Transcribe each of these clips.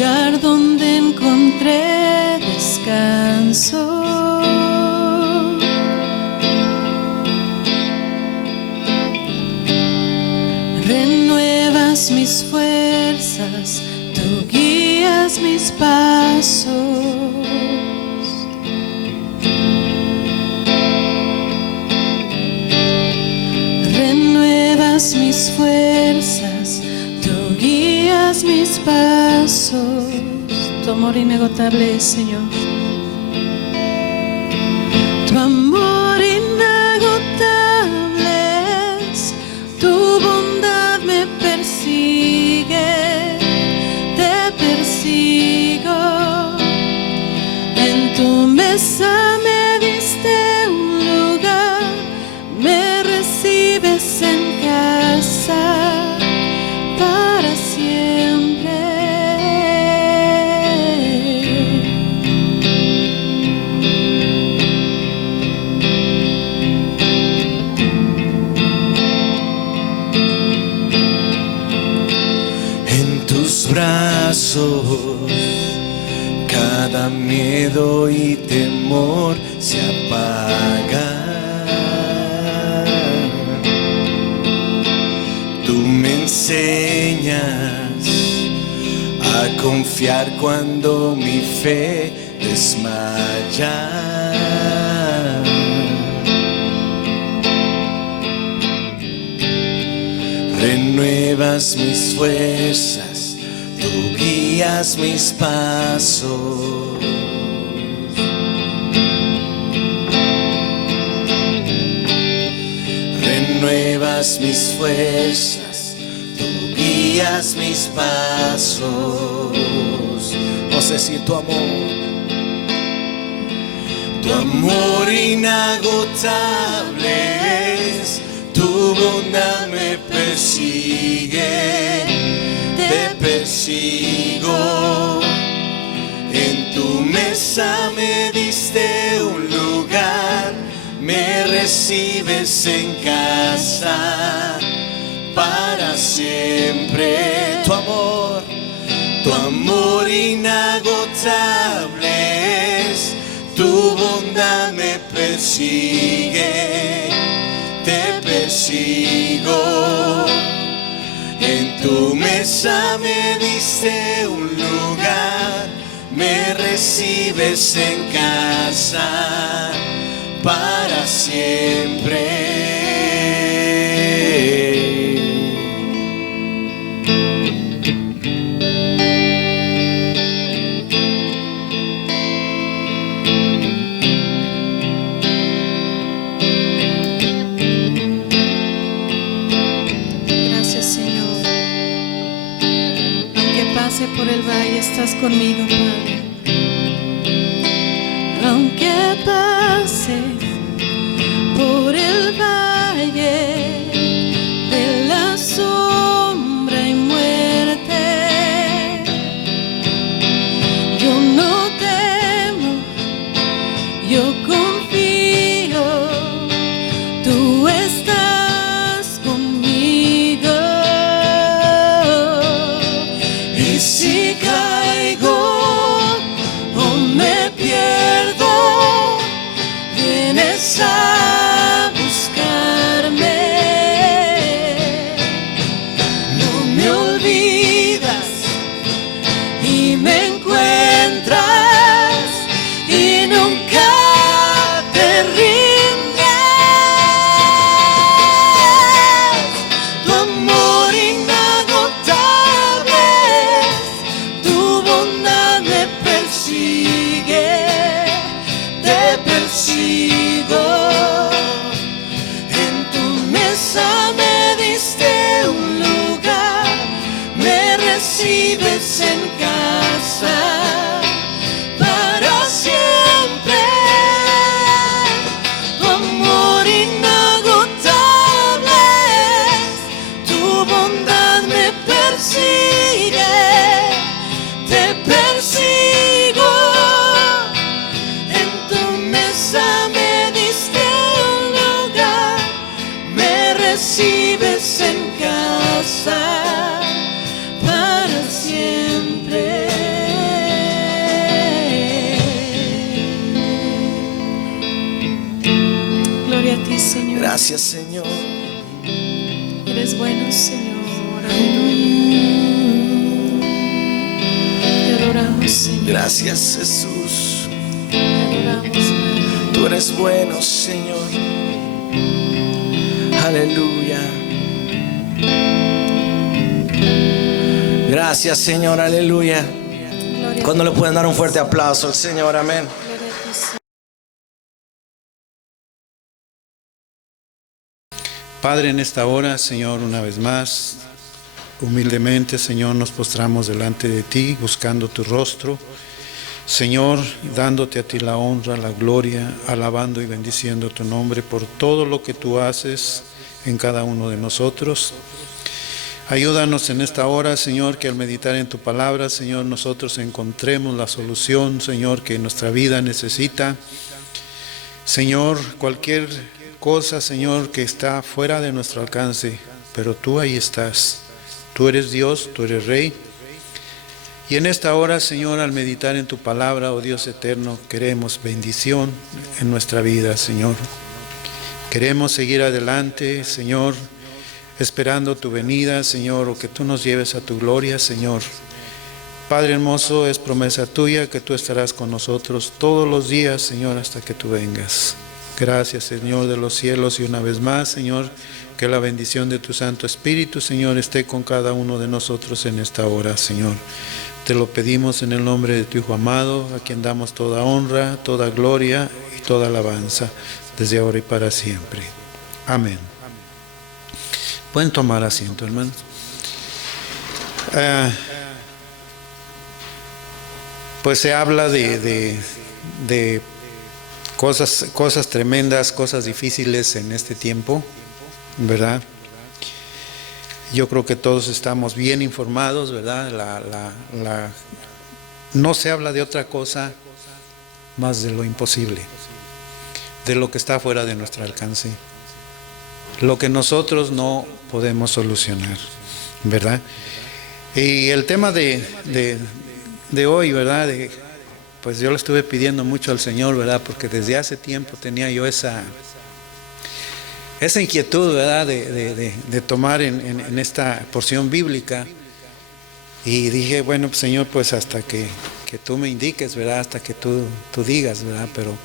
lugar donde encontré descanso. Renuevas mis fuerzas, tú guías mis pasos. Renuevas mis fuerzas, tú guías mis pasos. Tu amor inagotable es, Señor. Tu amor inagotable es, tu bondad me persigue, te persigo. En tu mesa me diste un lugar, me recibes en casa para siempre. En tus brazos cada miedo y temor se apaga. Tú me enseñas a confiar cuando mi fe desmaya. Renuevas mis fuerzas, tú guías mis pasos. Renuevas mis fuerzas, tú guías mis pasos. Vamos a decir tu amor inagotable es, tu bondad me persigue, te persigo. En tu mesa me diste un lugar, me recibes en casa para siempre. Tu amor inagotable es, tu bondad me persigue, te persigo. En tu mesa me diste un lugar, me recibes en casa para siempre. Gracias, Señor. Aunque pase por el valle, estás conmigo, Padre. Aunque pase por el valle de la sombra y muerte, yo no temo, yo confío, tú estás conmigo. Y si caigo o me pierdo, vienes a buscarme. No me olvidas y me encuentras y nunca te rindes. Tu amor inagotable, tu bondad me persigue, te persigo. En tu mesa me diste un lugar, me recibes en casa para siempre. Tu amor inagotable, tu bondad me persigue, te persigo. En tu mesa me diste un lugar, me recibes en casa para siempre. Gracias, Señor. Eres bueno, Señor. Aleluya. Te adoramos, Señor. Gracias, Jesús. Te adoramos, Padre. Tú eres bueno, Señor. Aleluya. Gracias, Señor. Aleluya. Gloria ¿Cuándo a le ti. pueden dar un fuerte aplauso al Señor? Amén. Gloria a ti, Señor. Padre, en esta hora, Señor, una vez más, humildemente, Señor, nos postramos delante de ti, buscando tu rostro. Señor, dándote a ti la honra, la gloria, alabando y bendiciendo tu nombre por todo lo que tú haces en cada uno de nosotros. Ayúdanos en esta hora, Señor, que al meditar en tu palabra, Señor, nosotros encontremos la solución, Señor, que nuestra vida necesita. Señor, cualquier cosa, Señor, que está fuera de nuestro alcance, pero tú ahí estás. Tú eres Dios, tú eres Rey. Y en esta hora, Señor, al meditar en tu palabra, oh Dios eterno, queremos bendición en nuestra vida, Señor. Queremos seguir adelante, Señor, esperando tu venida, Señor, o que tú nos lleves a tu gloria, Señor. Padre hermoso, es promesa tuya que tú estarás con nosotros todos los días, Señor, hasta que tú vengas. Gracias, Señor de los cielos, y una vez más, Señor, que la bendición de tu Santo Espíritu, Señor, esté con cada uno de nosotros en esta hora, Señor. Te lo pedimos en el nombre de tu Hijo amado, a quien damos toda honra, toda gloria y toda alabanza, desde ahora y para siempre. Amén. Pueden tomar asiento, hermanos. Pues se habla de cosas tremendas, cosas difíciles en este tiempo, ¿verdad? Yo creo que todos estamos bien informados, ¿verdad? No se habla de otra cosa más de lo imposible, de lo que está fuera de nuestro alcance, lo que nosotros no podemos solucionar, ¿verdad? Y el tema de hoy, ¿verdad? Pues yo le estuve pidiendo mucho al Señor, ¿verdad? Porque desde hace tiempo tenía yo esa inquietud, ¿verdad? De tomar en esta porción bíblica. Y dije, bueno, pues, Señor, pues hasta que tú me indiques, ¿verdad? Hasta que tú digas, ¿verdad? Pero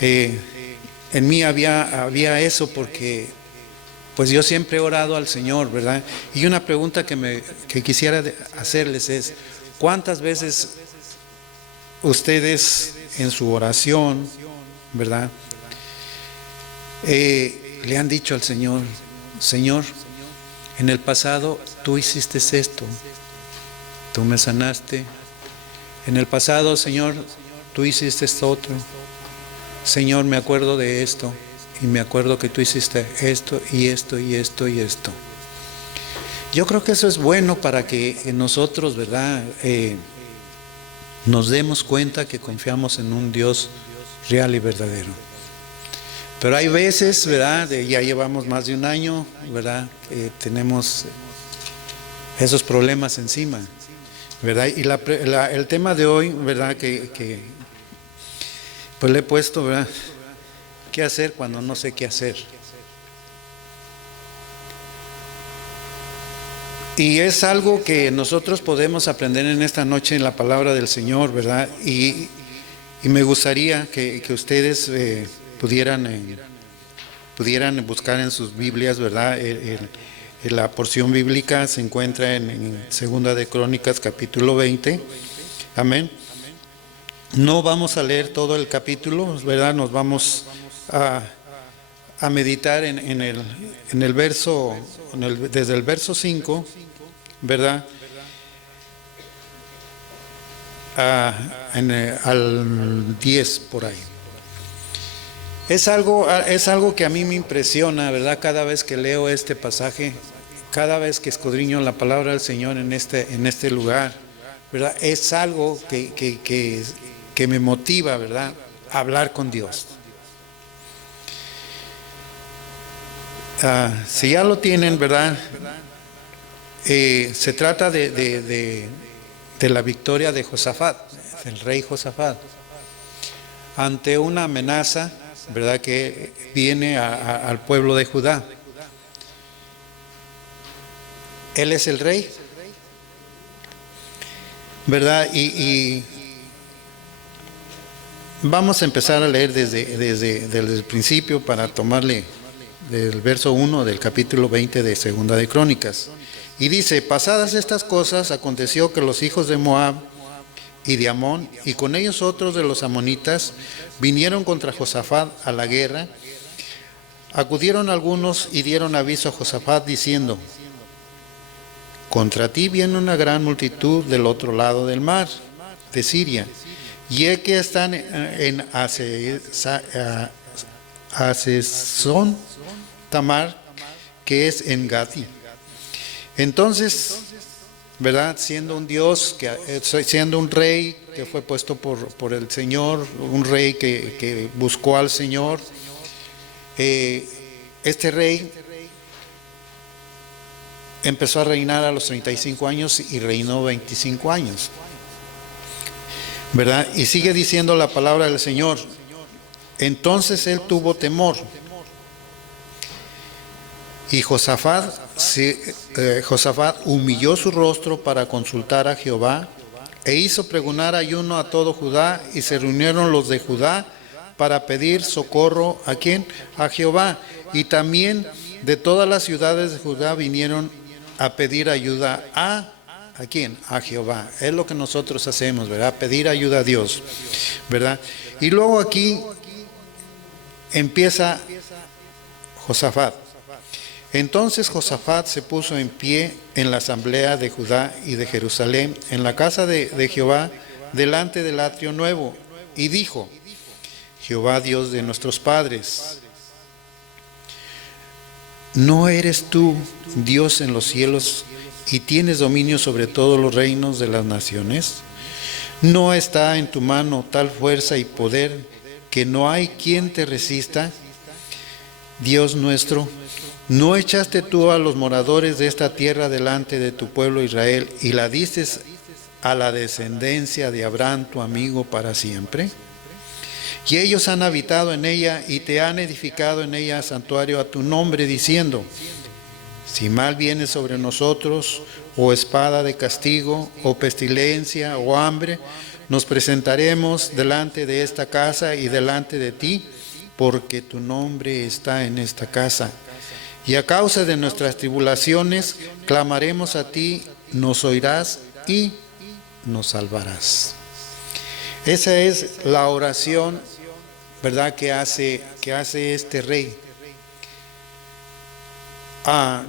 en mí había eso, porque pues yo siempre he orado al Señor, ¿verdad? Y una pregunta que quisiera hacerles es, ¿cuántas veces ustedes en su oración, ¿verdad? Le han dicho al Señor, Señor, en el pasado tú hiciste esto, tú me sanaste. En el pasado, Señor, tú hiciste esto otro. Señor, me acuerdo de esto, y me acuerdo que tú hiciste esto y esto y esto y esto. Yo creo que eso es bueno para que nosotros, ¿verdad? Nos demos cuenta que confiamos en un Dios real y verdadero. Pero hay veces, ¿verdad? Ya llevamos más de un año, ¿verdad? Tenemos esos problemas encima, ¿verdad? Y el tema de hoy, ¿verdad? Que pues le he puesto, ¿verdad? ¿Qué hacer cuando no sé qué hacer? Y es algo que nosotros podemos aprender en esta noche en la palabra del Señor, ¿verdad? Y me gustaría que ustedes pudieran buscar en sus Biblias, ¿verdad? La porción bíblica se encuentra en Segunda de Crónicas, capítulo 20. Amén. No vamos a leer todo el capítulo, ¿verdad? Nos vamos a meditar en el verso, desde el verso 5, ¿verdad? Al 10 por ahí. Es algo que a mí me impresiona, ¿verdad? Cada vez que leo este pasaje, cada vez que escudriño la palabra del Señor en este lugar, ¿verdad? Es algo que me motiva, ¿verdad? A hablar con Dios. Si ya lo tienen, ¿verdad? Se trata de la victoria de Josafat, del rey Josafat, ante una amenaza, ¿verdad?, que viene al pueblo de Judá. Él es el rey, ¿verdad? Y vamos a empezar a leer desde el principio para tomarle del verso 1 del capítulo 20 de Segunda de Crónicas. Y dice: pasadas estas cosas, aconteció que los hijos de Moab y de Amón, y con ellos otros de los amonitas, vinieron contra Josafat a la guerra. Acudieron algunos y dieron aviso a Josafat diciendo: contra ti viene una gran multitud del otro lado del mar, de Siria, y es que están en Hasezón Tamar, que es en Gati. Entonces, ¿verdad?, siendo un Dios, siendo un rey que fue puesto por el Señor, un rey que buscó al Señor, este rey empezó a reinar a los 35 años y reinó 25 años, ¿verdad? Y sigue diciendo la palabra del Señor: entonces él tuvo temor. Y Josafat humilló su rostro para consultar a Jehová, e hizo pregonar ayuno a todo Judá, y se reunieron los de Judá para pedir socorro ¿a quién? A Jehová. Y también de todas las ciudades de Judá vinieron a pedir ayuda ¿a quién? A Jehová. Es lo que nosotros hacemos, ¿verdad? Pedir ayuda a Dios, ¿verdad? Y luego aquí empieza Josafat. Entonces Josafat se puso en pie en la asamblea de Judá y de Jerusalén, en la casa de Jehová, delante del atrio nuevo, y dijo: Jehová, Dios de nuestros padres, ¿no eres tú Dios en los cielos y tienes dominio sobre todos los reinos de las naciones? ¿No está en tu mano tal fuerza y poder que no hay quien te resista? Dios nuestro, ¿no echaste tú a los moradores de esta tierra delante de tu pueblo Israel y la diste a la descendencia de Abraham tu amigo para siempre? Y ellos han habitado en ella y te han edificado en ella santuario a tu nombre, diciendo: si mal viene sobre nosotros, o espada de castigo, o pestilencia, o hambre, nos presentaremos delante de esta casa y delante de ti, porque tu nombre está en esta casa. Y a causa de nuestras tribulaciones, clamaremos a ti, nos oirás y nos salvarás. Esa es la oración, ¿verdad?, que hace este rey.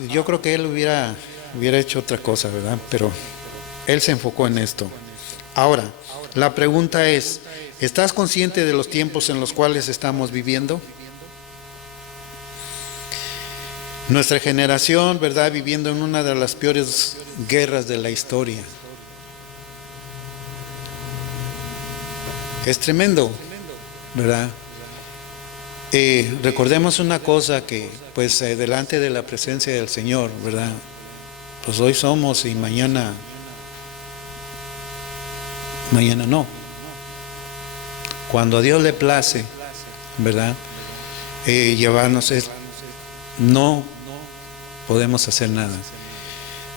Yo creo que él hubiera hecho otra cosa, ¿verdad? Pero él se enfocó en esto. Ahora, la pregunta es: ¿estás consciente de los tiempos en los cuales estamos viviendo? Nuestra generación, ¿verdad?, viviendo en una de las peores guerras de la historia. Es tremendo, ¿verdad? Recordemos una cosa, que pues delante de la presencia del Señor, ¿verdad?, pues hoy somos y mañana no. Cuando a Dios le place, ¿verdad?, llevarnos, no podemos hacer nada,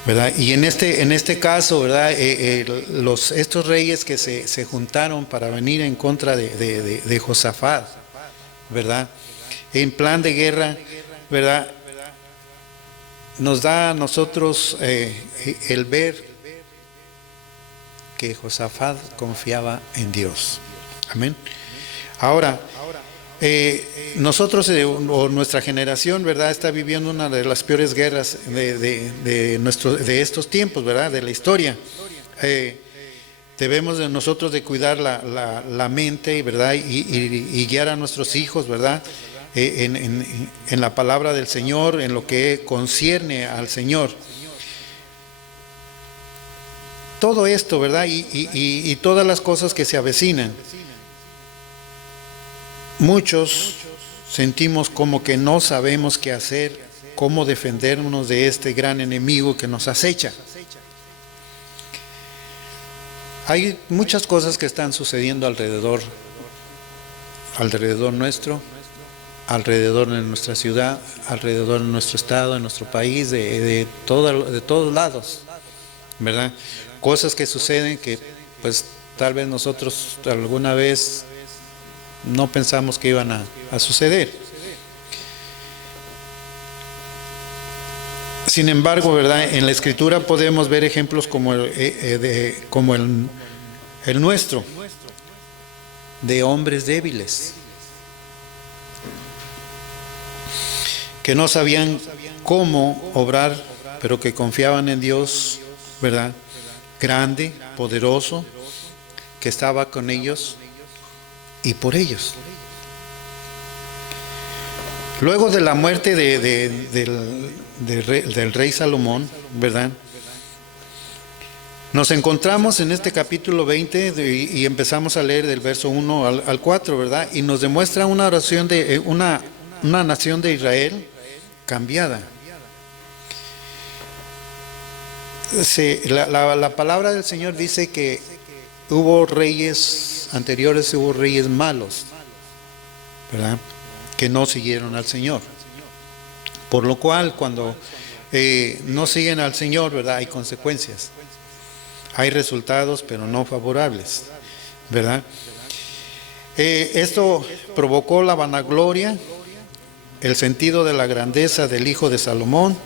¿verdad? Y en este caso, ¿verdad?, estos reyes que se juntaron para venir en contra de Josafat, ¿verdad?, en plan de guerra, ¿verdad?, nos da a nosotros el ver que Josafat confiaba en Dios. Amén. Ahora, nosotros o nuestra generación, ¿verdad?, está viviendo una de las peores guerras de estos tiempos, ¿verdad?, de la historia. Debemos de nosotros de cuidar la mente, ¿verdad?, y guiar a nuestros hijos, ¿verdad?, en la palabra del Señor, en lo que concierne al Señor. Todo esto, ¿verdad?, y todas las cosas que se avecinan. Muchos sentimos como que no sabemos qué hacer, cómo defendernos de este gran enemigo que nos acecha. Hay muchas cosas que están sucediendo alrededor nuestro, alrededor de nuestra ciudad, alrededor de nuestro estado, de nuestro país, de todos lados, ¿verdad? Cosas que suceden que pues tal vez nosotros alguna vez no pensamos que iban a suceder. Sin embargo, ¿verdad? En la Escritura podemos ver ejemplos como el nuestro, de hombres débiles, que no sabían cómo obrar, pero que confiaban en Dios, ¿verdad? Grande, poderoso, que estaba con ellos y por ellos. Luego de la muerte del rey Salomón, ¿verdad? Nos encontramos en este capítulo 20 y empezamos a leer del verso 1 al 4, ¿verdad? Y nos demuestra una oración de una nación de Israel cambiada. La palabra del Señor dice que hubo reyes anteriores, hubo reyes malos, ¿verdad? Que no siguieron al Señor. Por lo cual, cuando no siguen al Señor, ¿verdad? Hay consecuencias. Hay resultados, pero no favorables, ¿verdad? Esto provocó la vanagloria, el sentido de la grandeza del hijo de Salomón,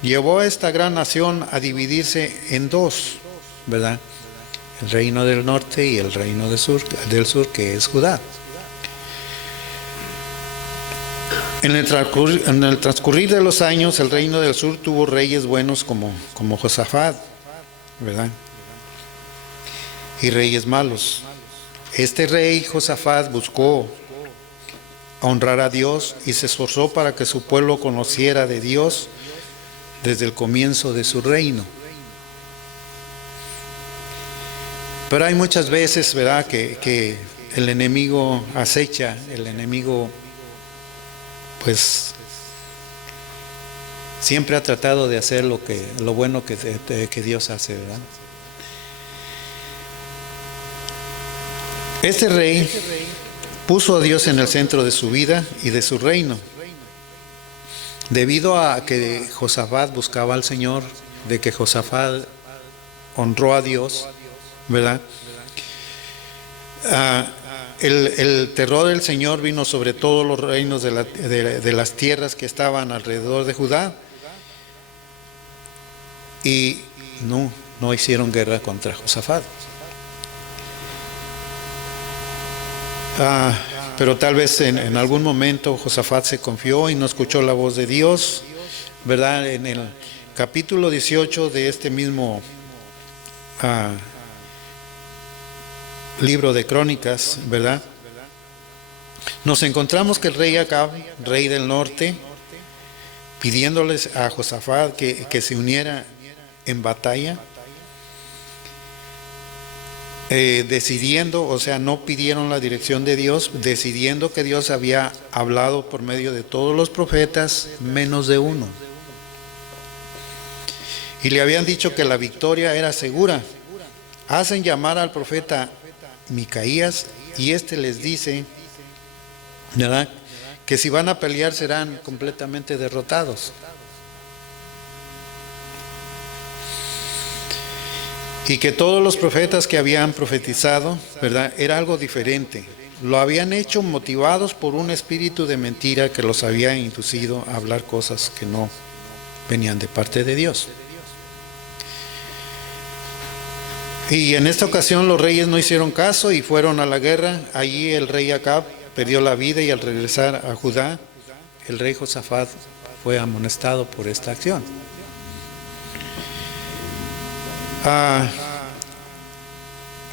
llevó a esta gran nación a dividirse en dos, ¿verdad? El reino del norte y el reino del sur, que es Judá. En el transcurrir de los años, el reino del sur tuvo reyes buenos como Josafat, ¿verdad? Y reyes malos. Este rey Josafat buscó honrar a Dios y se esforzó para que su pueblo conociera de Dios desde el comienzo de su reino. Pero hay muchas veces, ¿verdad?, que el enemigo acecha, el enemigo pues siempre ha tratado de hacer lo bueno que Dios hace, ¿verdad? Este rey puso a Dios en el centro de su vida y de su reino. Debido a que Josafat buscaba al Señor, de que Josafat honró a Dios, ¿verdad? El terror del Señor vino sobre todos los reinos de las tierras que estaban alrededor de Judá y no hicieron guerra contra Josafat. Pero tal vez en algún momento Josafat se confió y no escuchó la voz de Dios, ¿verdad? En el capítulo 18 de este mismo libro de Crónicas, ¿verdad? Nos encontramos que el rey Acab, rey del norte, pidiéndoles a Josafat que se uniera en batalla, decidiendo, o sea, no pidieron la dirección de Dios, decidiendo que Dios había hablado por medio de todos los profetas, menos de uno. Y le habían dicho que la victoria era segura. Hacen llamar al profeta Micaías y este les dice, ¿verdad?, que si van a pelear serán completamente derrotados. Y que todos los profetas que habían profetizado, ¿verdad?, era algo diferente. Lo habían hecho motivados por un espíritu de mentira que los había inducido a hablar cosas que no venían de parte de Dios. Y en esta ocasión los reyes no hicieron caso y fueron a la guerra. Allí el rey Acab perdió la vida y al regresar a Judá, el rey Josafat fue amonestado por esta acción.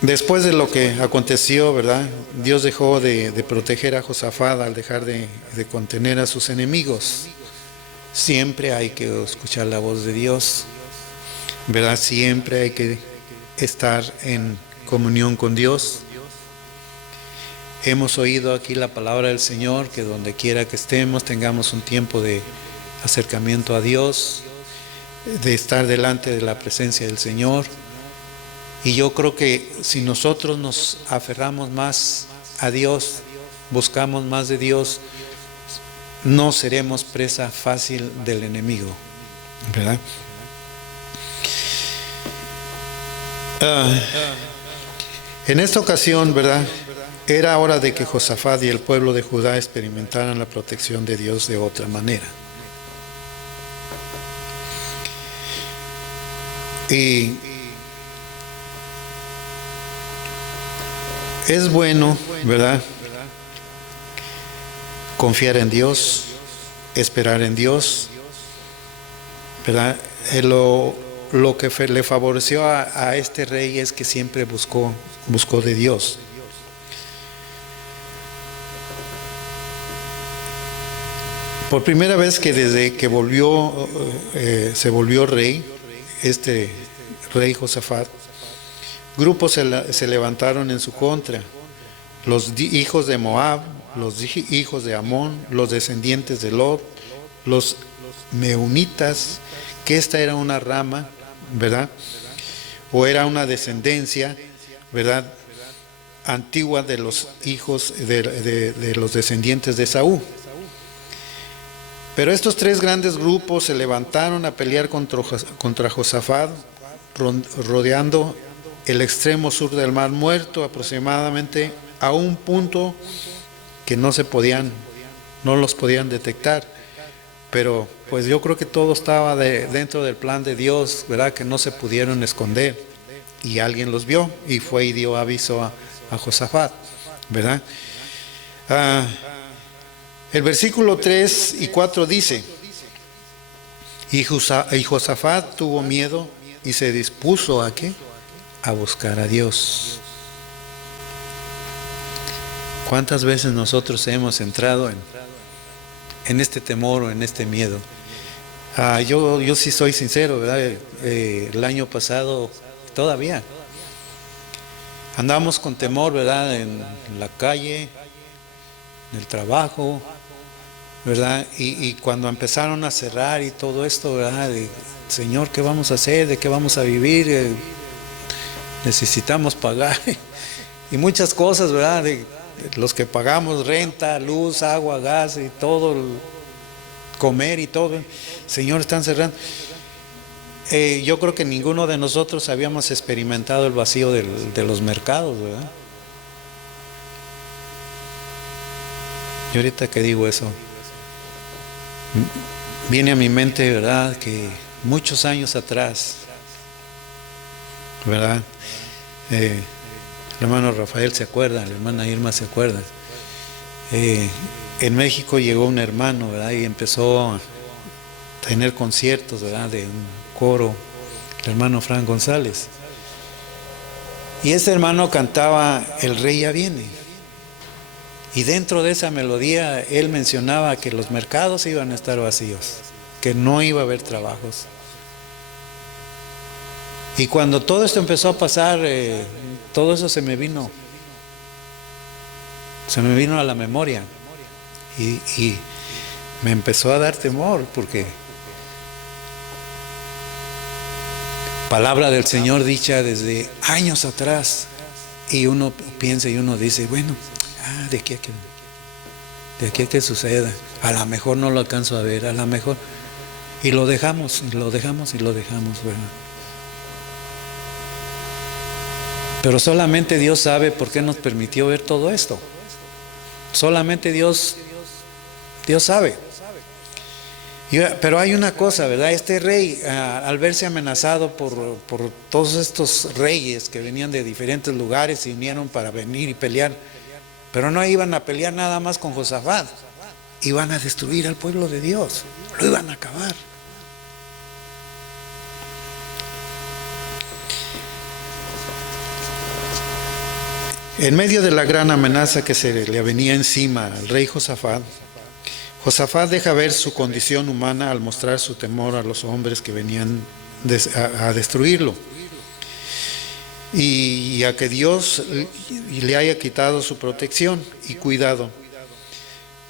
Después de lo que aconteció, ¿verdad?, Dios dejó de proteger a Josafat al dejar de contener a sus enemigos. Siempre hay que escuchar la voz de Dios, ¿verdad? Siempre hay que estar en comunión con Dios. Hemos oído aquí la palabra del Señor, que donde quiera que estemos tengamos un tiempo de acercamiento a Dios, de estar delante de la presencia del Señor. Y yo creo que si nosotros nos aferramos más a Dios, buscamos más de Dios, no seremos presa fácil del enemigo, ¿verdad? En esta ocasión, ¿verdad?, era hora de que Josafat y el pueblo de Judá experimentaran la protección de Dios de otra manera. Y es bueno, ¿verdad?, confiar en Dios, esperar en Dios, ¿verdad? Lo que le favoreció a este rey es que siempre buscó de Dios. Por primera vez que desde que se volvió rey, este rey Josafat, grupos se levantaron en su contra. Los hijos de Moab, los hijos de Amón, los descendientes de Lot, los meunitas, que esta era una rama, ¿verdad?, o era una descendencia, ¿verdad?, antigua de los hijos de los descendientes de Saúl. Pero estos tres grandes grupos se levantaron a pelear contra Josafat, rodeando el extremo sur del Mar Muerto, aproximadamente a un punto que no los podían detectar. Pero pues yo creo que todo estaba dentro del plan de Dios, ¿verdad?, que no se pudieron esconder. Y alguien los vio y fue y dio aviso a Josafat, ¿verdad? El versículo 3 y 4 dice: y Josafat tuvo miedo y se dispuso ¿a qué? A buscar a Dios. ¿Cuántas veces nosotros hemos entrado en este temor o en este miedo? Yo sí soy sincero, ¿verdad? El año pasado todavía andamos con temor, ¿verdad?, en la calle, en el trabajo, ¿verdad? Y cuando empezaron a cerrar y todo esto, ¿verdad?, Señor, ¿qué vamos a hacer? ¿De qué vamos a vivir? Necesitamos pagar y muchas cosas, ¿verdad?, los que pagamos renta, luz, agua, gas y todo, comer y todo, Señor, están cerrando. Yo creo que ninguno de nosotros habíamos experimentado el vacío de los mercados, ¿verdad? Y ahorita que digo eso, viene a mi mente, ¿verdad?, que muchos años atrás, ¿verdad?, el hermano Rafael se acuerda, la hermana Irma se acuerda, en México llegó un hermano, ¿verdad?, y empezó a tener conciertos, ¿verdad?, de un coro, el hermano Fran González, y ese hermano cantaba El Rey ya viene, y dentro de esa melodía él mencionaba que los mercados iban a estar vacíos, que no iba a haber trabajos. Y cuando todo esto empezó a pasar, todo eso se me vino a la memoria y me empezó a dar temor, porque palabra del Señor dicha desde años atrás, y uno piensa y uno dice, bueno, de aquí a que suceda, a lo mejor no lo alcanzo a ver, a lo mejor, y lo dejamos, ¿verdad? Pero solamente Dios sabe por qué nos permitió ver todo esto. Solamente Dios sabe. Pero hay una cosa, ¿verdad? Este rey, al verse amenazado por todos estos reyes que venían de diferentes lugares y vinieron para venir y pelear, pero no iban a pelear nada más con Josafat, iban a destruir al pueblo de Dios, lo iban a acabar. En medio de la gran amenaza que se le venía encima al rey Josafat, Josafat deja ver su condición humana al mostrar su temor a los hombres que venían a destruirlo, y a que Dios le haya quitado su protección y cuidado.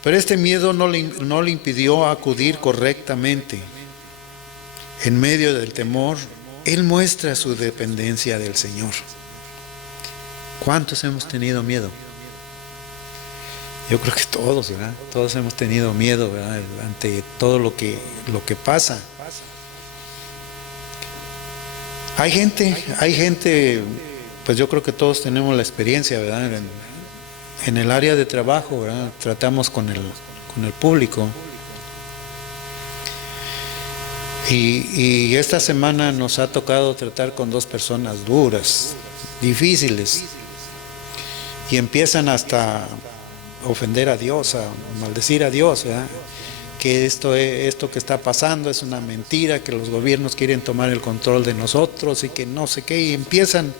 Pero este miedo no le impidió acudir correctamente. En medio del temor, él muestra su dependencia del Señor. ¿Cuántos hemos tenido miedo? Yo creo que todos, ¿verdad? Todos hemos tenido miedo, ¿verdad? Ante todo lo que pasa. Hay gente, pues yo creo que todos tenemos la experiencia, ¿verdad? En el área de trabajo, ¿verdad? Tratamos con el público. Y esta semana nos ha tocado tratar con dos personas duras, difíciles, y empiezan hasta ofender a Dios, a maldecir a Dios, ¿verdad? Que esto que está pasando es una mentira, que los gobiernos quieren tomar el control de nosotros y que no sé qué, y empiezan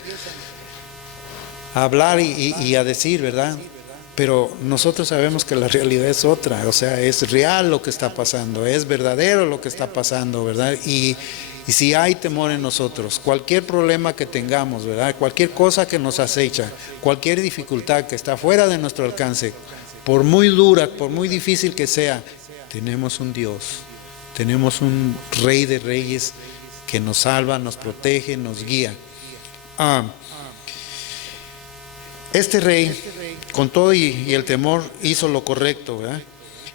a hablar y a decir, ¿verdad? Pero nosotros sabemos que la realidad es otra, o sea, es real lo que está pasando, es verdadero lo que está pasando, ¿verdad? Y si hay temor en nosotros, cualquier problema que tengamos, ¿verdad? Cualquier cosa que nos acecha, cualquier dificultad que está fuera de nuestro alcance, por muy dura, por muy difícil que sea, tenemos un Dios, tenemos un Rey de Reyes que nos salva, nos protege, nos guía. Este rey, con todo y el temor, hizo lo correcto, ¿verdad?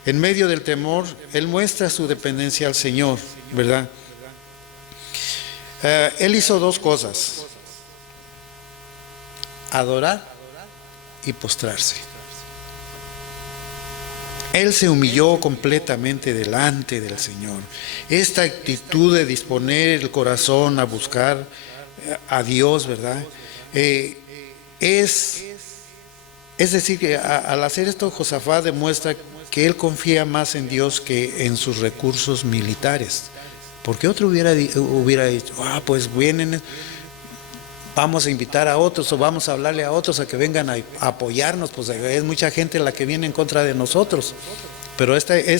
En medio del temor, él muestra su dependencia al Señor, ¿verdad? Él hizo dos cosas: adorar y postrarse. Él se humilló completamente delante del Señor. Esta actitud de disponer el corazón a buscar a Dios, ¿verdad? Es decir, que al hacer esto, Josafat demuestra que él confía más en Dios que en sus recursos militares. Porque otro hubiera dicho, pues vienen, vamos a invitar a otros o vamos a hablarle a otros a que vengan a apoyarnos, pues es mucha gente la que viene en contra de nosotros. Pero estas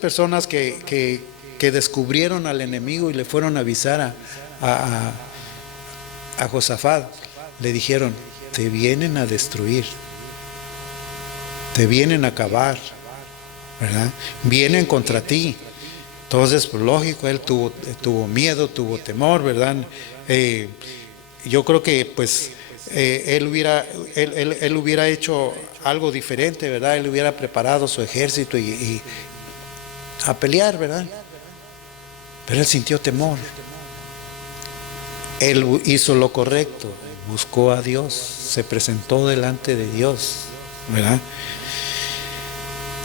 personas que descubrieron al enemigo y le fueron a avisar a Josafat, le dijeron: te vienen a destruir, te vienen a acabar, ¿verdad? Vienen contra ti. Entonces, pues lógico, él tuvo miedo, tuvo temor, ¿verdad? Yo creo que pues él hubiera hecho algo diferente, ¿verdad? Él hubiera preparado su ejército y a pelear, ¿verdad? Pero él sintió temor. Él hizo lo correcto, buscó a Dios, se presentó delante de Dios, ¿verdad?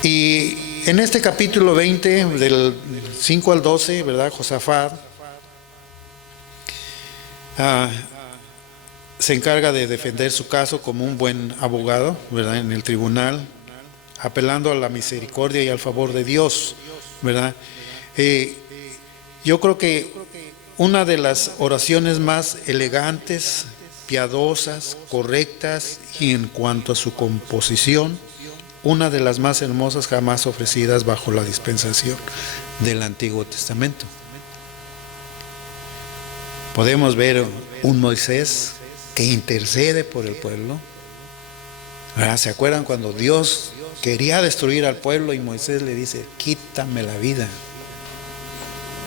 Y en este capítulo 20, del 5 al 12, ¿verdad? Josafat se encarga de defender su caso como un buen abogado, ¿verdad? En el tribunal, apelando a la misericordia y al favor de Dios, ¿verdad? Yo creo que una de las oraciones más elegantes, piadosas, correctas y en cuanto a su composición, una de las más hermosas jamás ofrecidas bajo la dispensación del Antiguo Testamento. Podemos ver un Moisés que intercede por el pueblo, ¿verdad? ¿Se acuerdan cuando Dios quería destruir al pueblo y Moisés le dice: quítame la vida,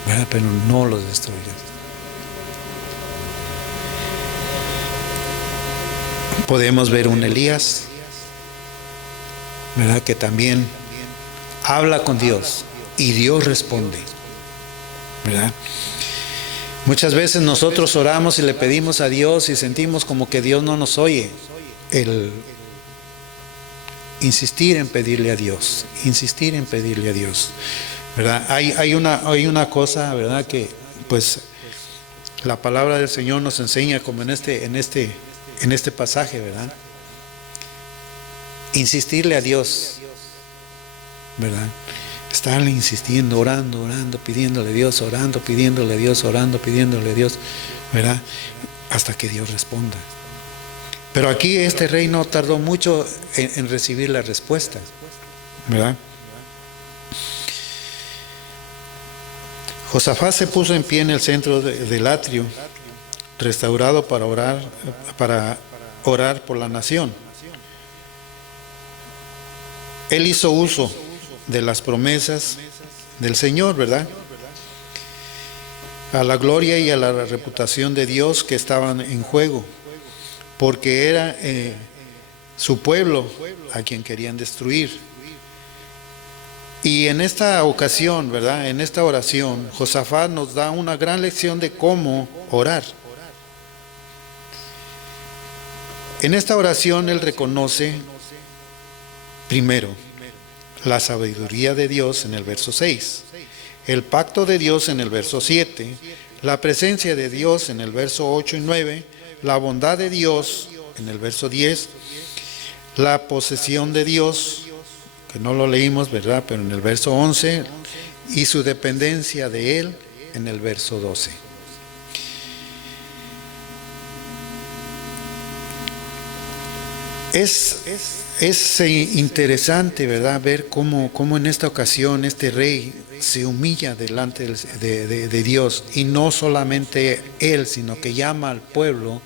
¿verdad? Pero no los destruyas? Podemos ver un Elías, ¿verdad? Que también habla con Dios y Dios responde, ¿verdad? Muchas veces nosotros oramos y le pedimos a Dios y sentimos como que Dios no nos oye. El insistir en pedirle a Dios, ¿verdad? Hay una cosa, ¿verdad? Que pues la palabra del Señor nos enseña, como en este pasaje, ¿verdad? Insistirle a Dios, ¿verdad? Estarle insistiendo, orando, pidiéndole a Dios, orando, pidiéndole a Dios, ¿verdad? Hasta que Dios responda. Pero aquí este rey no tardó mucho en recibir la respuesta, ¿verdad? Josafat se puso en pie en el centro del atrio, restaurado para orar por la nación. Él hizo uso de las promesas del Señor, ¿verdad? A la gloria y a la reputación de Dios que estaban en juego, porque era su pueblo, a quien querían destruir. Y en esta ocasión, ¿verdad? En esta oración, Josafat nos da una gran lección de cómo orar. En esta oración él reconoce, primero, la sabiduría de Dios en el verso 6, el pacto de Dios en el verso 7, la presencia de Dios en el verso 8 y 9, la bondad de Dios en el verso 10, la posesión de Dios, que no lo leímos, ¿verdad? Pero en el verso 11, y su dependencia de Él en el verso 12. Es interesante, ¿verdad?, ver cómo en esta ocasión este rey se humilla delante de Dios, y no solamente él, sino que llama al pueblo,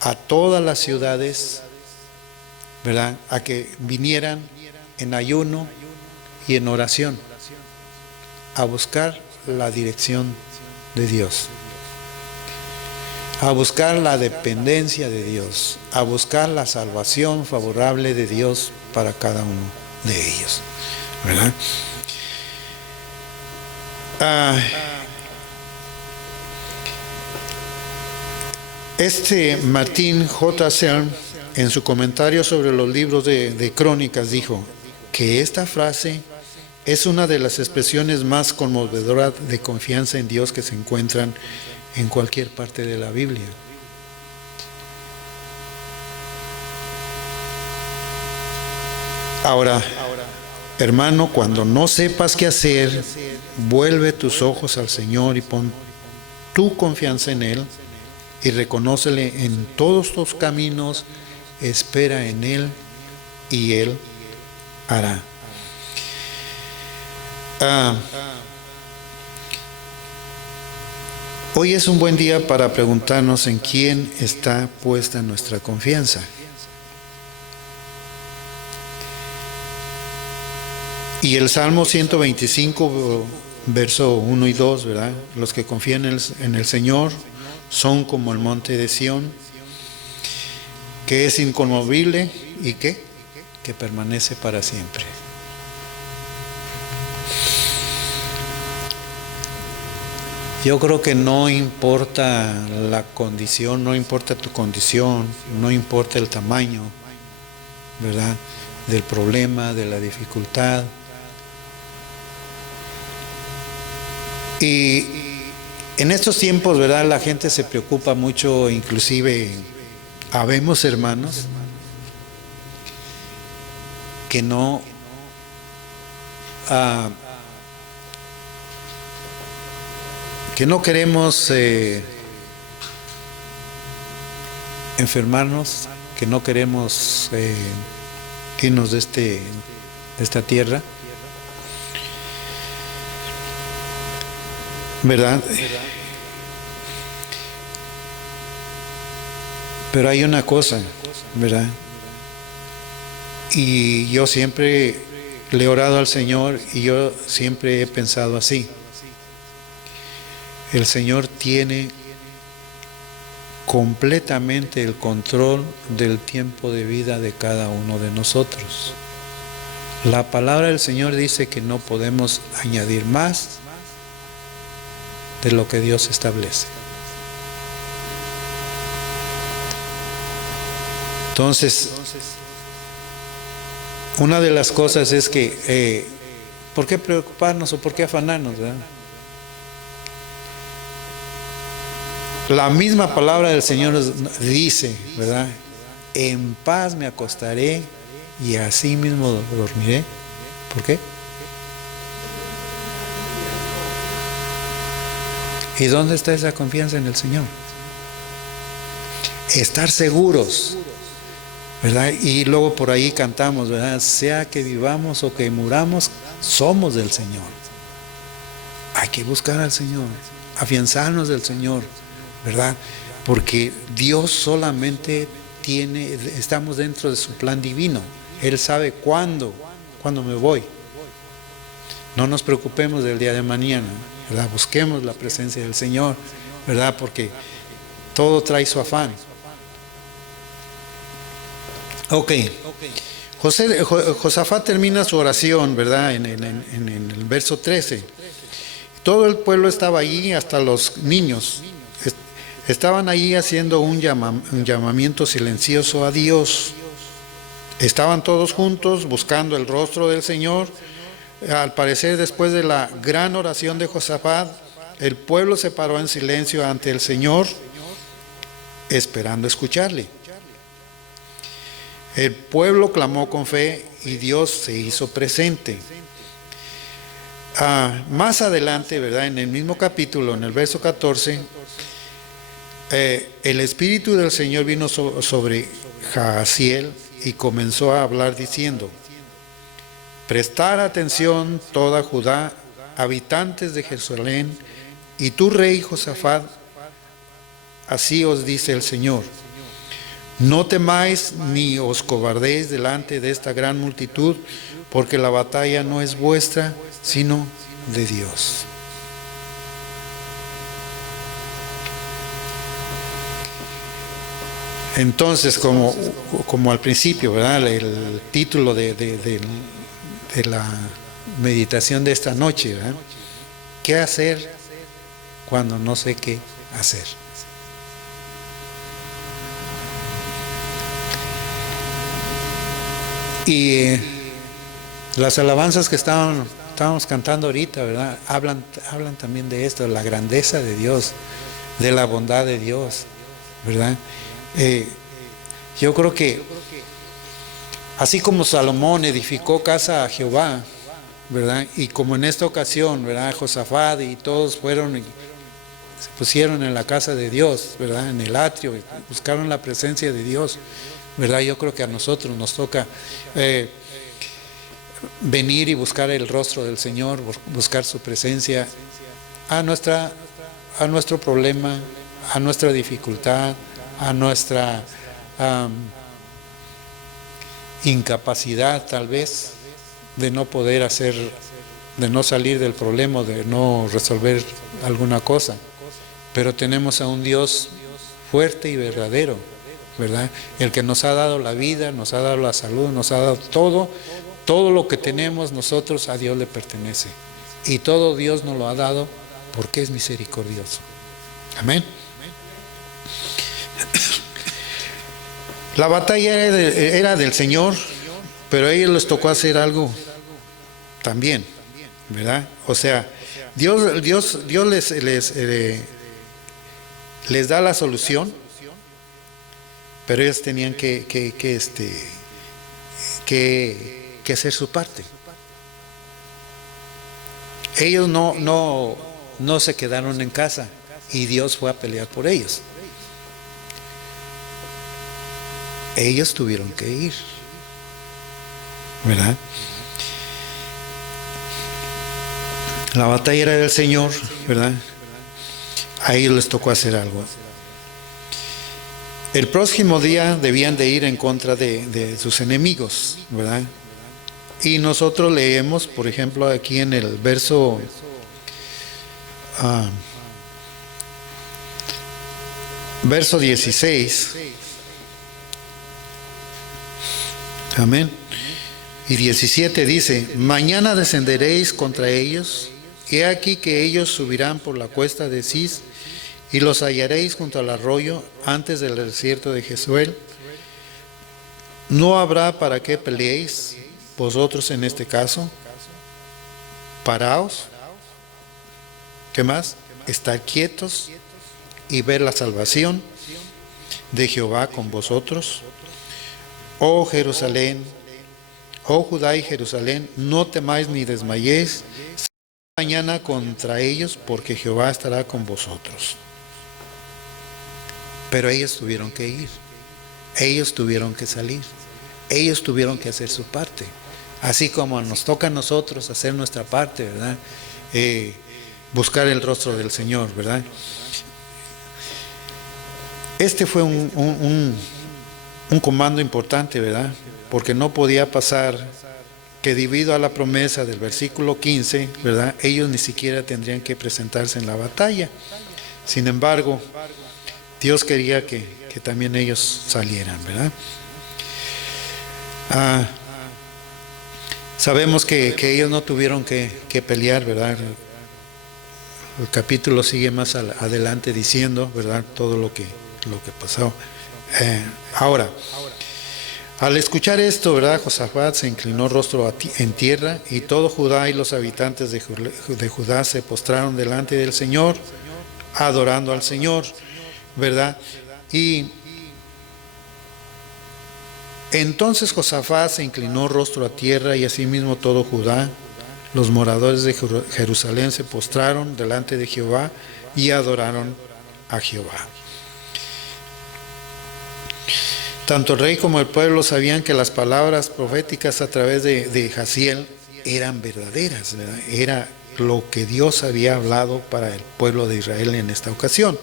a todas las ciudades, ¿verdad?, a que vinieran en ayuno y en oración a buscar la dirección de Dios, a buscar la dependencia de Dios, a buscar la salvación favorable de Dios para cada uno de ellos, ¿verdad? Martín J. Selm, en su comentario sobre los libros de Crónicas, dijo que esta frase es una de las expresiones más conmovedoras de confianza en Dios que se encuentran en cualquier parte de la Biblia. Ahora, hermano, cuando no sepas qué hacer, vuelve tus ojos al Señor y pon tu confianza en Él y reconócele en todos tus caminos, espera en Él y Él hará. Hoy es un buen día para preguntarnos en quién está puesta nuestra confianza. Y el Salmo 125, verso 1 y 2, ¿verdad? Los que confían en el Señor son como el monte de Sión, que es inconmovible y que permanece para siempre. Yo creo que no importa la condición, no importa tu condición, no importa el tamaño, ¿verdad?, del problema, de la dificultad. Y en estos tiempos, ¿verdad?, la gente se preocupa mucho, inclusive habemos hermanos que no queremos enfermarnos, que no queremos irnos de esta tierra, ¿verdad? Pero hay una cosa, ¿verdad? Y yo siempre le he orado al Señor y yo siempre he pensado así: el Señor tiene completamente el control del tiempo de vida de cada uno de nosotros. La palabra del Señor dice que no podemos añadir más de lo que Dios establece. Entonces, una de las cosas es que, ¿por qué preocuparnos o por qué afanarnos, ¿verdad? La misma palabra del Señor dice, ¿verdad?, en paz me acostaré y así mismo dormiré. ¿Por qué? ¿Y dónde está esa confianza en el Señor? Estar seguros, ¿verdad? Y luego por ahí cantamos, ¿verdad?, sea que vivamos o que muramos, somos del Señor. Hay que buscar al Señor, afianzarnos del Señor, ¿verdad? Porque Dios solamente estamos dentro de su plan divino. Él sabe cuándo me voy. No nos preocupemos del día de mañana, ¿verdad? Busquemos la presencia del Señor, ¿verdad? Porque todo trae su afán. Ok. Josafat termina su oración, ¿verdad? En el verso 13. Todo el pueblo estaba allí, hasta los niños. Estaban allí haciendo un llamamiento silencioso a Dios. Estaban todos juntos buscando el rostro del Señor. Al parecer, después de la gran oración de Josafat, el pueblo se paró en silencio ante el Señor, esperando escucharle. El pueblo clamó con fe y Dios se hizo presente. Más adelante, ¿verdad? En el mismo capítulo, en el verso 14, el Espíritu del Señor vino sobre Jaasiel y comenzó a hablar diciendo: prestar atención toda Judá, habitantes de Jerusalén, y tú, rey Josafat, así os dice el Señor: no temáis ni os cobardéis delante de esta gran multitud, porque la batalla no es vuestra, sino de Dios. Entonces, como al principio, ¿verdad? El título de la meditación de esta noche, ¿verdad? ¿Qué hacer cuando no sé qué hacer? Y las alabanzas que estábamos cantando ahorita, ¿verdad? Hablan también de esto, de la grandeza de Dios, de la bondad de Dios, ¿verdad? Yo creo que así como Salomón edificó casa a Jehová, ¿verdad? Y como en esta ocasión, ¿verdad? Josafat y todos fueron y se pusieron en la casa de Dios, ¿verdad? En el atrio, y buscaron la presencia de Dios, ¿verdad? Yo creo que a nosotros nos toca venir y buscar el rostro del Señor, buscar su presencia a nuestro problema, a nuestra dificultad, a nuestra incapacidad tal vez de no poder hacer, de no salir del problema, de no resolver alguna cosa. Pero tenemos a un Dios fuerte y verdadero, ¿verdad? El que nos ha dado la vida, nos ha dado la salud, nos ha dado todo lo que tenemos nosotros, a Dios le pertenece. Y todo Dios nos lo ha dado porque es misericordioso. Amén. La batalla era del Señor, pero a ellos les tocó hacer algo también, ¿verdad? O sea, Dios les da la solución, pero ellos tenían que hacer su parte. Ellos no se quedaron en casa y Dios fue a pelear por ellos. Ellos tuvieron que ir, ¿verdad? La batalla era del Señor, ¿verdad? A ellos les tocó hacer algo. El próximo día debían de ir en contra de sus enemigos, ¿verdad? Y nosotros leemos, por ejemplo, aquí en el verso 16. Amén. Y 17 dice: mañana descenderéis contra ellos, he aquí que ellos subirán por la cuesta de Cis, y los hallaréis junto al arroyo, antes del desierto de Jezuel. No habrá para qué peleéis vosotros en este caso. Paraos. ¿Qué más? Estar quietos y ver la salvación de Jehová con vosotros. Oh Jerusalén, oh Judá y Jerusalén, no temáis ni desmayéis mañana contra ellos, porque Jehová estará con vosotros. Pero ellos tuvieron que ir, ellos tuvieron que salir, ellos tuvieron que hacer su parte, así como nos toca a nosotros hacer nuestra parte, ¿verdad? Buscar el rostro del Señor, ¿verdad? Este fue un comando importante, ¿verdad? Porque no podía pasar que debido a la promesa del versículo 15, ¿verdad? Ellos ni siquiera tendrían que presentarse en la batalla. Sin embargo, Dios quería que también ellos salieran, ¿verdad? Sabemos que ellos no tuvieron que pelear, ¿verdad? El capítulo sigue más adelante diciendo, ¿verdad?, todo lo que pasó. Ahora, al escuchar esto, ¿verdad?, Josafat se inclinó rostro en tierra, y todo Judá y los habitantes de Judá se postraron delante del Señor, adorando al Señor, ¿verdad? Y entonces Josafat se inclinó rostro a tierra, y asimismo todo Judá, los moradores de Jerusalén, se postraron delante de Jehová y adoraron a Jehová. Tanto el rey como el pueblo sabían que las palabras proféticas a través de Jaziel eran verdaderas, ¿verdad? Era lo que Dios había hablado para el pueblo de Israel en esta ocasión.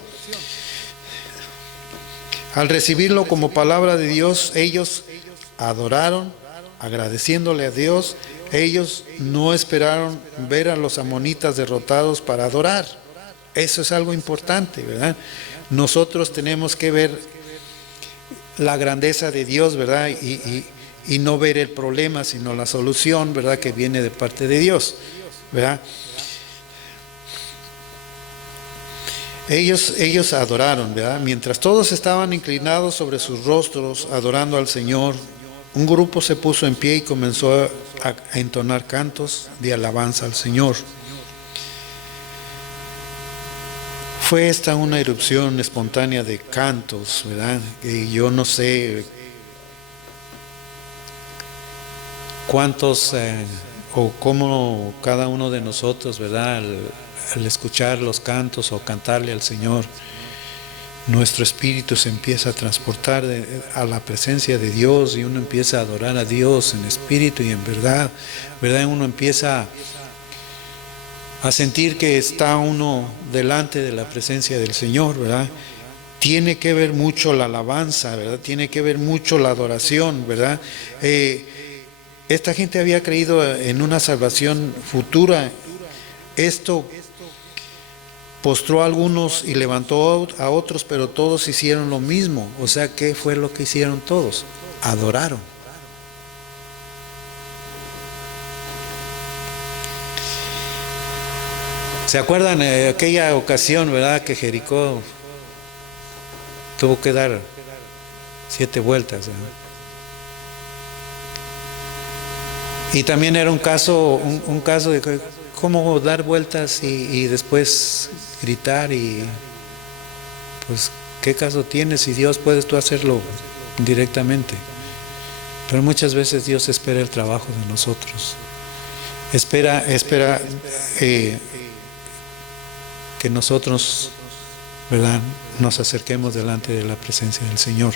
Al recibirlo como palabra de Dios, ellos adoraron, agradeciéndole a Dios. Ellos no esperaron ver a los amonitas derrotados para adorar. Eso es algo importante, ¿verdad? Nosotros tenemos que ver la grandeza de Dios, ¿verdad? Y no ver el problema, sino la solución, ¿verdad?, que viene de parte de Dios, ¿verdad? Ellos adoraron, ¿verdad? Mientras todos estaban inclinados sobre sus rostros, adorando al Señor, un grupo se puso en pie y comenzó a entonar cantos de alabanza al Señor. Fue esta una erupción espontánea de cantos, ¿verdad? Yo no sé cuántos o cómo cada uno de nosotros, ¿verdad?, al escuchar los cantos o cantarle al Señor, nuestro espíritu se empieza a transportar a la presencia de Dios, y uno empieza a adorar a Dios en espíritu y en verdad, ¿verdad? Uno empieza a sentir que está uno delante de la presencia del Señor, ¿verdad? Tiene que ver mucho la alabanza, ¿verdad? Tiene que ver mucho la adoración, ¿verdad? Esta gente había creído en una salvación futura. Esto postró a algunos y levantó a otros, pero todos hicieron lo mismo. O sea, ¿qué fue lo que hicieron todos? Adoraron. ¿Se acuerdan de aquella ocasión, verdad, que Jericó tuvo que dar 7 vueltas, ¿verdad? Y también era un caso de cómo dar vueltas y después gritar, y pues qué caso tiene si Dios puedes tú hacerlo directamente. Pero muchas veces Dios espera el trabajo de nosotros. Espera que nosotros, ¿verdad?, nos acerquemos delante de la presencia del Señor.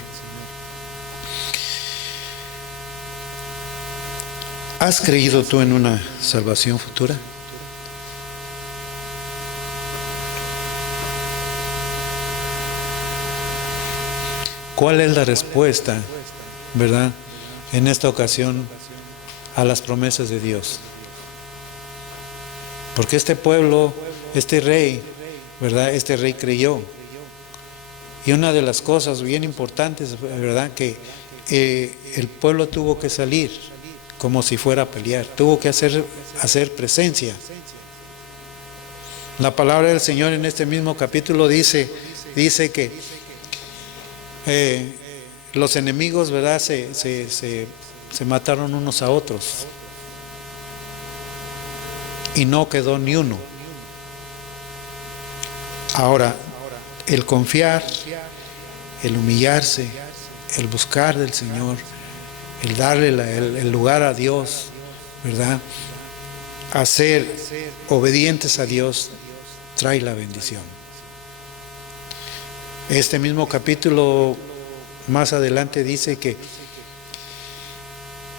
¿Has creído tú en una salvación futura? ¿Cuál es la respuesta, verdad, en esta ocasión a las promesas de Dios? Porque este pueblo, este rey, ¿verdad?, este rey creyó. Y una de las cosas bien importantes, ¿verdad?, que el pueblo tuvo que salir como si fuera a pelear, tuvo que hacer presencia. La palabra del Señor en este mismo capítulo dice que los enemigos, ¿verdad?, se mataron unos a otros y no quedó ni uno. Ahora, el confiar, el humillarse, el buscar del Señor, el darle el lugar a Dios, ¿verdad?, a ser obedientes a Dios, trae la bendición. Este mismo capítulo más adelante dice que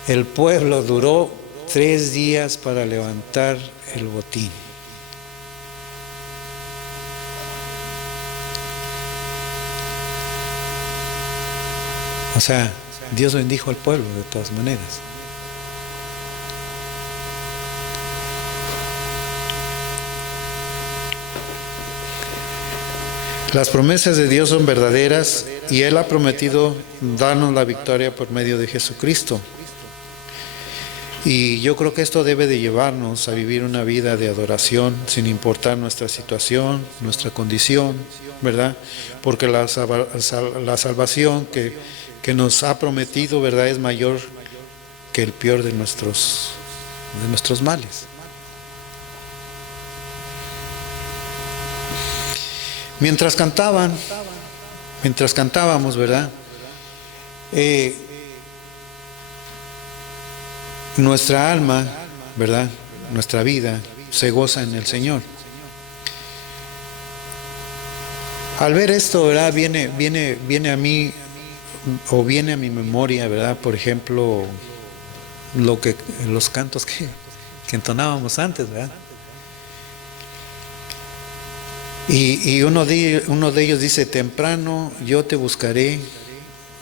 el pueblo duró 3 días para levantar el botín. O sea, Dios bendijo al pueblo de todas maneras. Las promesas de Dios son verdaderas y Él ha prometido darnos la victoria por medio de Jesucristo. Y yo creo que esto debe de llevarnos a vivir una vida de adoración sin importar nuestra situación, nuestra condición, ¿verdad? Porque la salvación que nos ha prometido, ¿verdad?, es mayor que el peor de nuestros males. Mientras cantábamos, ¿verdad?, nuestra alma, ¿verdad?, nuestra vida se goza en el Señor. Al ver esto, ¿verdad?, viene a mí, o viene a mi memoria, ¿verdad?, por ejemplo, los cantos que entonábamos antes, ¿verdad? Y uno de ellos dice: temprano yo te buscaré,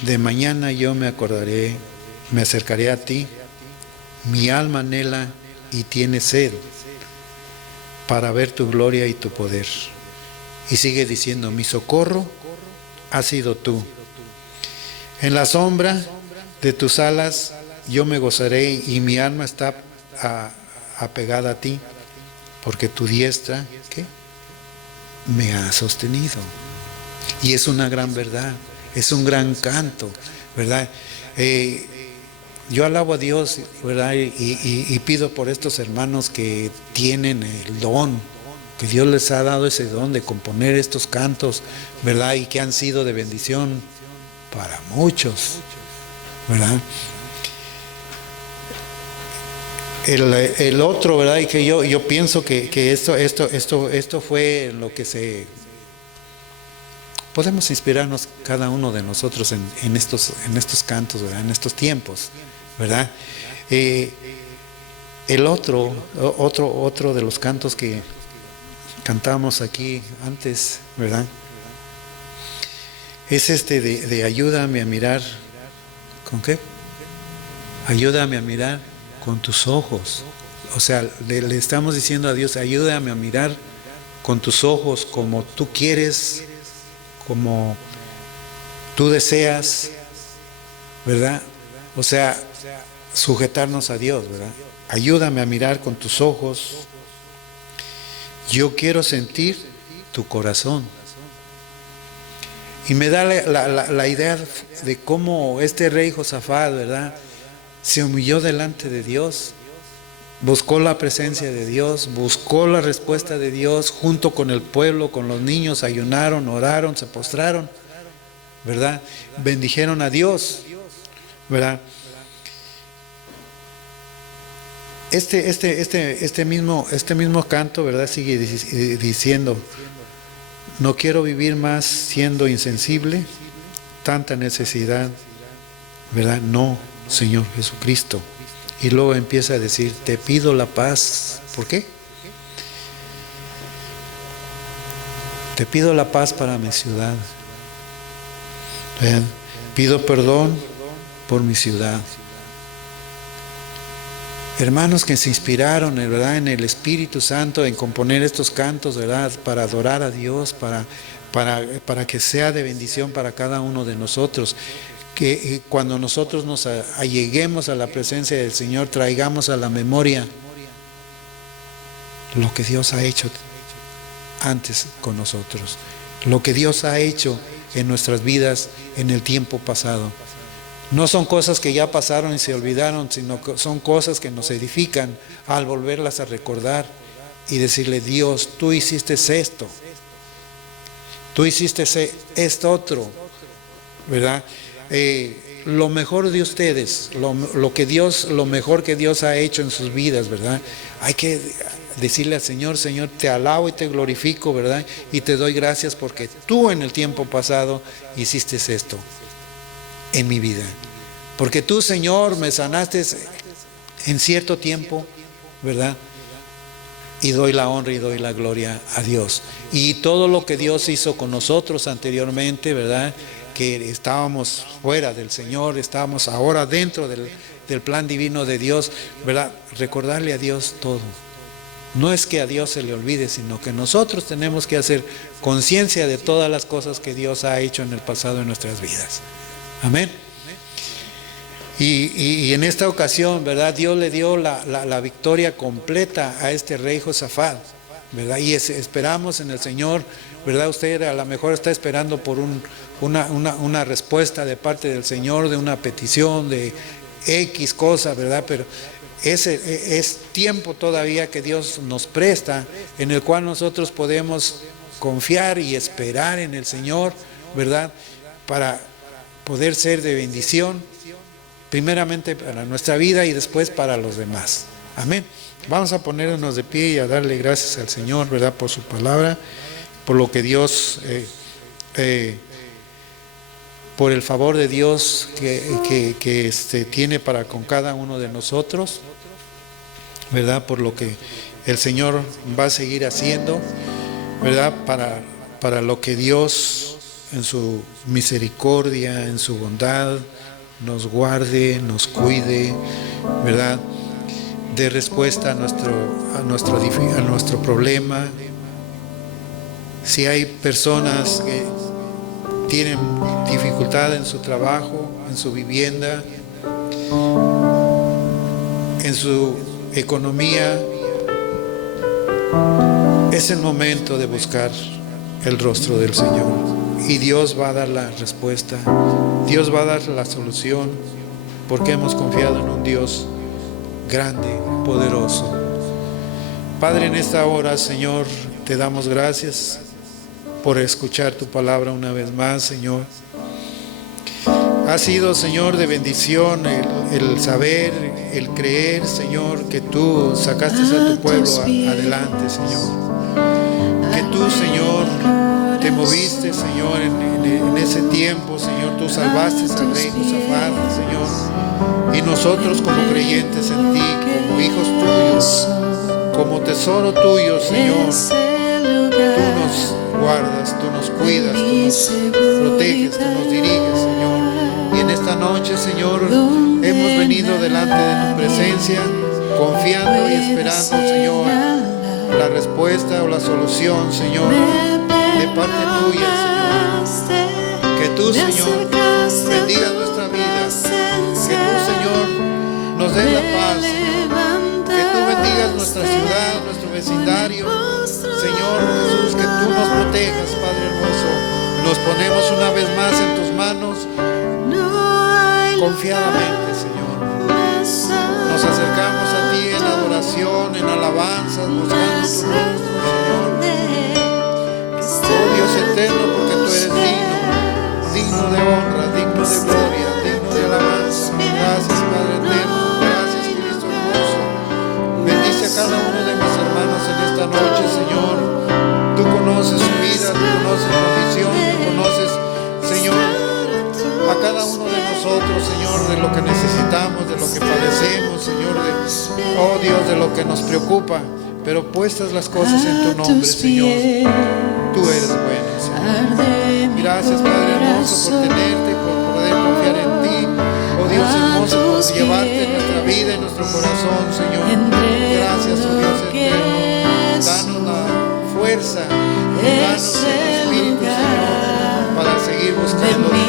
de mañana yo me acordaré, me acercaré a ti, mi alma anhela y tiene sed para ver tu gloria y tu poder. Y sigue diciendo: mi socorro has sido tú. En la sombra de tus alas yo me gozaré y mi alma está apegada a ti, porque tu diestra, ¿qué?, me ha sostenido. Y es una gran verdad, es un gran canto, ¿verdad? Yo alabo a Dios, ¿verdad? Y pido por estos hermanos que tienen el don, que Dios les ha dado ese don de componer estos cantos, ¿verdad? Y que han sido de bendición para muchos, ¿verdad? El otro, ¿verdad? Y que yo pienso que esto fue lo que podemos inspirarnos cada uno de nosotros en estos cantos, ¿verdad?, en estos tiempos, ¿verdad? El otro de los cantos que cantamos aquí antes, ¿verdad?, es de ayúdame a mirar. ¿Con qué? Ayúdame a mirar con tus ojos. O sea, le estamos diciendo a Dios: ayúdame a mirar con tus ojos como tú quieres, como tú deseas, ¿verdad? O sea, sujetarnos a Dios, ¿verdad? Ayúdame a mirar con tus ojos. Yo quiero sentir tu corazón. Y me da la idea de cómo este rey Josafat, ¿verdad?, se humilló delante de Dios, buscó la presencia de Dios, buscó la respuesta de Dios, junto con el pueblo, con los niños, ayunaron, oraron, se postraron, ¿verdad? Bendijeron a Dios, ¿verdad? Este mismo canto, ¿verdad?, sigue diciendo: no quiero vivir más siendo insensible, tanta necesidad, ¿verdad? No, Señor Jesucristo. Y luego empieza a decir: te pido la paz. ¿Por qué? Te pido la paz para mi ciudad. ¿Vean? Pido perdón por mi ciudad. Hermanos que se inspiraron, ¿verdad?, en el Espíritu Santo en componer estos cantos, ¿verdad?, para adorar a Dios, para que sea de bendición para cada uno de nosotros. Que cuando nosotros nos alleguemos a la presencia del Señor, traigamos a la memoria lo que Dios ha hecho antes con nosotros, lo que Dios ha hecho en nuestras vidas en el tiempo pasado. No son cosas que ya pasaron y se olvidaron, sino que son cosas que nos edifican al volverlas a recordar y decirle: Dios, tú hiciste esto, tú hiciste esto otro, ¿verdad? Lo mejor de ustedes, lo mejor que Dios ha hecho en sus vidas, ¿verdad? Hay que decirle al Señor: Señor, te alabo y te glorifico, ¿verdad? Y te doy gracias porque tú en el tiempo pasado hiciste esto en mi vida. Porque tú, Señor, me sanaste en cierto tiempo, ¿verdad? Y doy la honra y doy la gloria a Dios. Y todo lo que Dios hizo con nosotros anteriormente, ¿verdad?, que estábamos fuera del Señor, estábamos ahora dentro del plan divino de Dios, ¿verdad? Recordarle a Dios todo. No es que a Dios se le olvide, sino que nosotros tenemos que hacer conciencia de todas las cosas que Dios ha hecho en el pasado en nuestras vidas. Amén. Y en esta ocasión, ¿verdad? Dios le dio la victoria completa a este rey Josafat, ¿verdad? Y esperamos en el Señor, ¿verdad? Usted a lo mejor está esperando por una respuesta de parte del Señor, de una petición, de X cosa, ¿verdad? Pero es tiempo todavía que Dios nos presta, en el cual nosotros podemos confiar y esperar en el Señor, ¿verdad? Para poder ser de bendición, primeramente para nuestra vida y después para los demás. Amén. Vamos a ponernos de pie y a darle gracias al Señor, ¿verdad? Por su palabra, por lo que Dios, por el favor de Dios que tiene para con cada uno de nosotros, ¿verdad? Por lo que el Señor va a seguir haciendo, ¿verdad? Para lo que Dios en su misericordia, en su bondad, nos guarde, nos cuide, ¿verdad? Dé respuesta a nuestro problema. Si hay personas que tienen dificultad en su trabajo, en su vivienda, en su economía, es el momento de buscar el rostro del Señor. Y Dios va a dar la respuesta, Dios va a dar la solución, porque hemos confiado en un Dios grande, poderoso. Padre, en esta hora, Señor, te damos gracias por escuchar tu palabra una vez más, Señor. Ha sido, Señor, de bendición el saber, el creer, Señor, que tú sacaste a tu pueblo adelante, Señor. Que tú, Señor, te moviste, Señor, en ese tiempo, Señor, tú salvaste al rey Josafat, Señor, y nosotros como creyentes en ti, como hijos tuyos, como tesoro tuyo, Señor, tú nos guardas, tú nos cuidas, tú nos proteges, tú nos diriges, Señor. Y en esta noche, Señor, hemos venido delante de tu presencia, confiando y esperando, Señor, la respuesta o la solución, Señor, de parte tuya, Señor. Que tú, Señor, bendigas nuestra vida. Que tú, Señor, nos dé la paz, Señor. Que tú bendigas nuestra ciudad, nuestro vecindario. Señor Jesús, que tú nos protejas, Padre hermoso. Nos ponemos una vez más en tus manos, confiadamente, Señor. Nos acercamos a ti en adoración, en alabanzas, buscando tu rostro, Señor. Oh Dios eterno, porque tú eres digno de honra, digno de gloria, digno de alabanza. Gracias, Padre eterno, gracias, Cristo hermoso. Bendice a cada uno de mis hermanos en esta noche, Señor. Tú conoces su vida, tú conoces su condición, tú conoces, Señor, a cada uno de nosotros, Señor, de lo que necesitamos, de lo que padecemos, Señor, oh Dios, de lo que nos preocupa. Pero puestas las cosas en tu nombre, Señor, tú eres bueno, Señor. Gracias, Padre hermoso, por tenerte, por poder confiar en ti. Oh Dios hermoso, por llevarte en nuestra vida, en nuestro corazón, Señor. Gracias, oh Dios eterno. Danos la fuerza, danos el Espíritu, Señor, para seguir buscando de ti,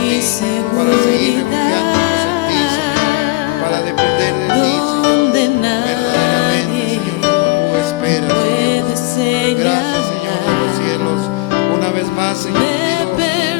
para seguir refugiándonos en ti, Señor, para depender de ti, Señor, verdaderamente, Señor, como tú esperas, Señor. Gracias, Señor de los cielos. Una vez más, Señor, pido